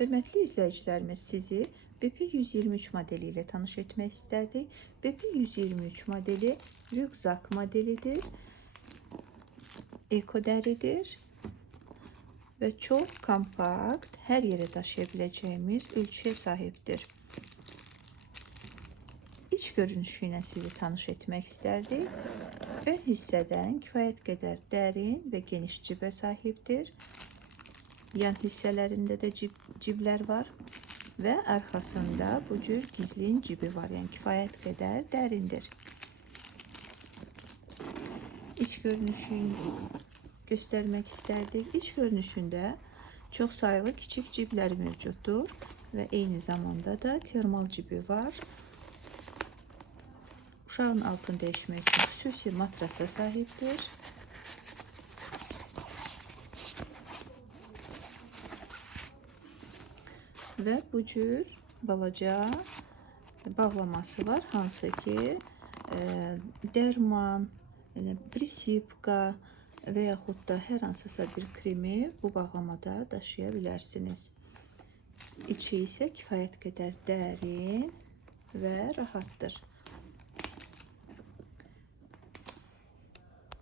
Hörmətli izləyicilərimiz, sizi BP123 modeli ilə tanış etmək istərdik. BP123 modeli rüqzak modelidir, eko dəridir və çox kompakt, hər yerə daşıya biləcəyimiz ölçüyə sahibdir. İç görünüşü ilə sizi tanış etmək istərdik. Ön hissədən kifayət qədər dərin və geniş cibə sahibdir. Yan hissələrində də ciblər var və arxasında bu cür gizlin cibi var, yəni kifayət qədər dərindir. İç görünüşünü göstərmək istərdik. İç görünüşündə çox saylı kiçik ciblər mövcuddur və eyni zamanda da termal cibi var. Uşağın altını dəyişmək üçün xüsusi matrasa sahibdir. Və bu cür balaca bağlaması var, hansı ki derman, prisipka və yaxud da hər hansısa bir kremi bu bağlamada daşıya bilərsiniz. İçi isə kifayət qədər dərin və rahatdır.